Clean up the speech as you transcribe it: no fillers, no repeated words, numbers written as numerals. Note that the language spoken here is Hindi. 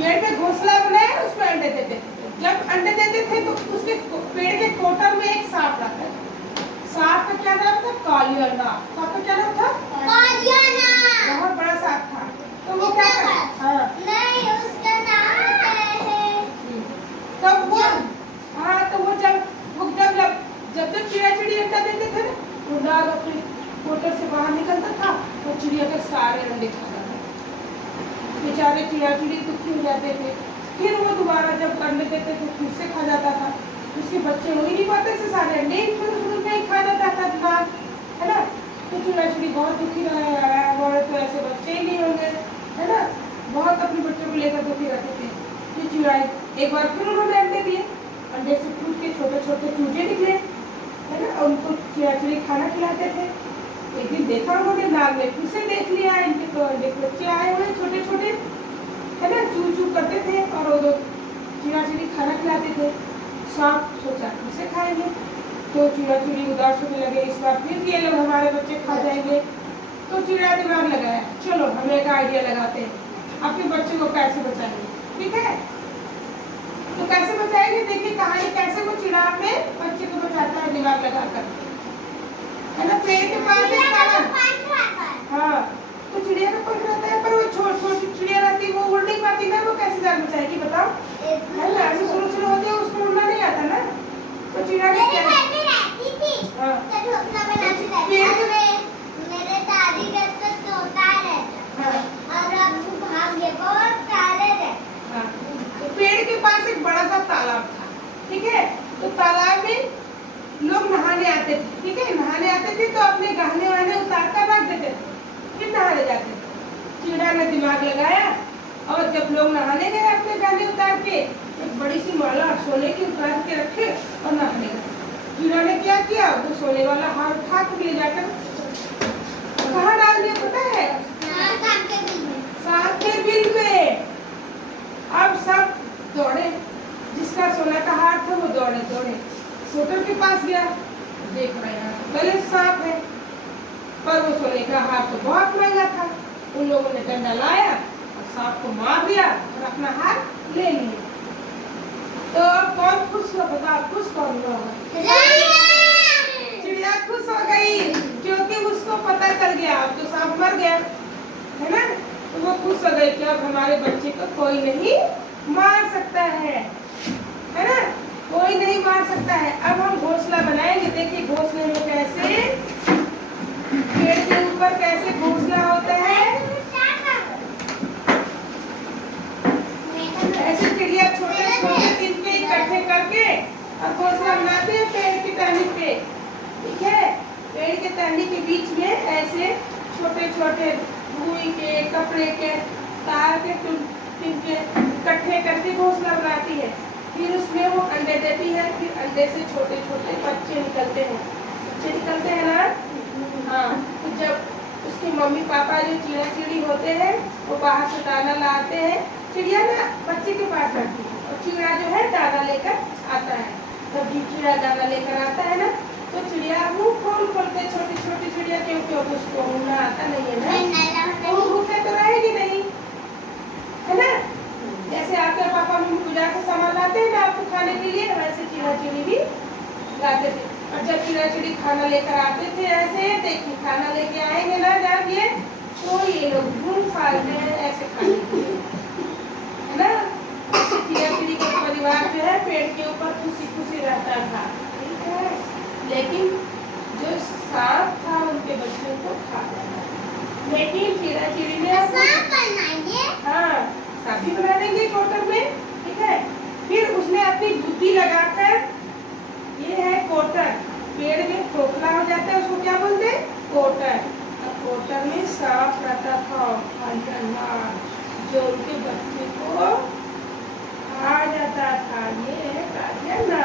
पेड़ पे घोंसला बनाया, उसमें अंडे देते थे। जब अंडे देते थे तो उसके पेड़ के कोटर में एक सांप रहता है। सांप का क्या नाम था? कालियाना। सांप का क्या नाम था? कालियाना। बहुत बड़ा सांप था। तो वो क्या करता? हाँ नहीं, उसका नाम है। तब वो हाँ तो वो जब चिड़िया चिड़ी अंडा देते थे ना, वो नाग अपने कोटर से बाहर निकलता था और चिड़िया के सारे अंडे खाता था। बेचारे चिड़िया चिड़ी दुखी हो जाते थे। फिर वो दोबारा जब अंडे देते थे फिर से खा जाता था। उसके बच्चे हो ही नहीं पाते थे, सारे अंडे शुरू में ही खा जाता था नाग, है ना। तो चिड़िया चिड़ी बहुत दुखी रहे, हमारे तो ऐसे बच्चे ही नहीं होंगे, है ना। बहुत अपने बच्चों को लेकर दुखी रहते थे। फिर चिड़िया एक बार फिर उन्होंने अंडे दिए। अंडे से फूट के छोटे छोटे चूजे निकले, है ना। उनको चिड़िया चिड़ी खाना खिलाते थे। एक दिन देखा उन्होंने, नाग ने फिर से देख लिया इनके तो अंडे के बच्चे आए हुए छोटे छोटे, है ना, चू चू करते थे और वो लोग चिड़िया चिड़ी खाना खिलाते थे। सांप सोचा फिर से खाएंगे, तो चिड़िया चिड़ी उदास होने लगे, इस बार फिर ये लोग हमारे बच्चे खा जाएंगे। तो चिड़िया दिमाग लगाया, चलो हम एक आइडिया लगाते हैं, अपने बच्चे को कैसे बचाएंगे। ठीक है, तो कैसे बचाएंगे, देखिए कहानी कैसे वो चिड़िया अपने बच्चे को बचाता है दिमाग लगाकर, है ना। पेड़ के पास एक ताला, हाँ तो चिड़िया का पंख रहता है, पर वो छोटी चिड़िया रहती है, वो उड़ नहीं पाती ना, वो कैसे जान बचाएगी बताओ, है ना। ऐसे शुरू होते हैं उसको उड़ना नहीं आता ना, तो चिड़िया ने क्या रहती थी, हाँ तो ढोकला बनाती रहती। मेरे दादी घर तो तोता रहता, हाँ और अब वो भाग गए, बहुत काले रहते। हाँ, तो पेड़ के पास एक बड़ा सा तालाब था, ठीक है। तो तालाब में लोग नहाने आते थे, ठीक है। नहाने आते थे तो अपने गहने वहने उतार कर रख देते थे, फिर नहाने जाते थे। चिड़िया ने दिमाग लगाया और जब लोग नहाने गए अपने गहने उतार के, एक बड़ी सी माला सोने की उतार के रखे और नहाने गए। चिड़िया ने क्या किया, वो सोने वाला हार उठा कर ले जाकर कहाँ डाल दिया पता है? सांप के बिल में। अब सब दौड़े, जिसका सोना का हार था वो दौड़े सोटर के पास गया, देख रहे हैं गले सांप है, पर वो सोने का हार तो बहुत महंगा था। उन लोगों ने डंडा लाया और सांप को मार दिया और अपना हार ले लिया। तो अब कौन खुश हुआ बताओ, खुश कौन हुआ? चिड़िया खुश हो गई क्योंकि उसको पता चल गया अब तो सांप मर गया, है ना। तो वो खुश हो गई कि अब हमारे बच्चे को कोई नहीं मार सकता है ना, कोई नहीं मार सकता है। अब हम घोंसला बनाएंगे, देखिए घोंसले में कैसे, पेड़ के ऊपर कैसे घोंसला होता है, ऐसे चिड़िया छोटे छोटे तिनके इकट्ठे करके और घोंसला बनाते हैं पेड़ की टहनी पे, ठीक है। पेड़ के टहनी के बीच में ऐसे छोटे छोटे रुई के, कपड़े के, तार के तिनके इकट्ठे करके घोंसला बनाती है। फिर उसमें वो अंडे देती है, फिर अंडे से छोटे छोटे बच्चे निकलते हैं ना। हाँ, तो जब उसके मम्मी पापा जो चिड़िया चिड़ी होते हैं वो बाहर से दाना लाते हैं, चिड़िया ना बच्चे के पास रहती है और चिड़िया जो है दाना लेकर आता है। जब चिड़िया दाना लेकर आता है ना तो चिड़िया मुँह खोल के, छोटी छोटी चिड़िया, क्योंकि उसको उड़ना आता नहीं है ना, वो भूखे तो रहेगी नहीं, है ना। जैसे आपके पापा मम्मी पूजा से सामान लाते हैं ना आपको खाने के लिए, वैसे चिड़िया चिड़ी भी लाते थे। और जब चिड़िया चिड़ी खाना लेकर आते थे, ऐसे देखिए खाना लेके आएंगे ना जब ये, तो ये लोग ढूंढ फाड़ते हैं ऐसे खाने के लिए, है ना। चिड़िया चिड़ी का परिवार जो है पेड़ के ऊपर खुशी खुशी रहता था, ठीक है। लेकिन जो सांप था उनके बच्चों को खा गया। लेकिन चिड़िया चिड़ी ने हाँ सांप भी बना देंगे कोटर में, ठीक है। फिर उसने अपनी बुद्धि लगाकर, ये है कोटर, पेड़ में खोखला हो जाता है उसको क्या बोलते हैं? कोटर। अब कोटर में सांप रहता था जो उनके बच्चे को खा जाता था, ये है कालियाना।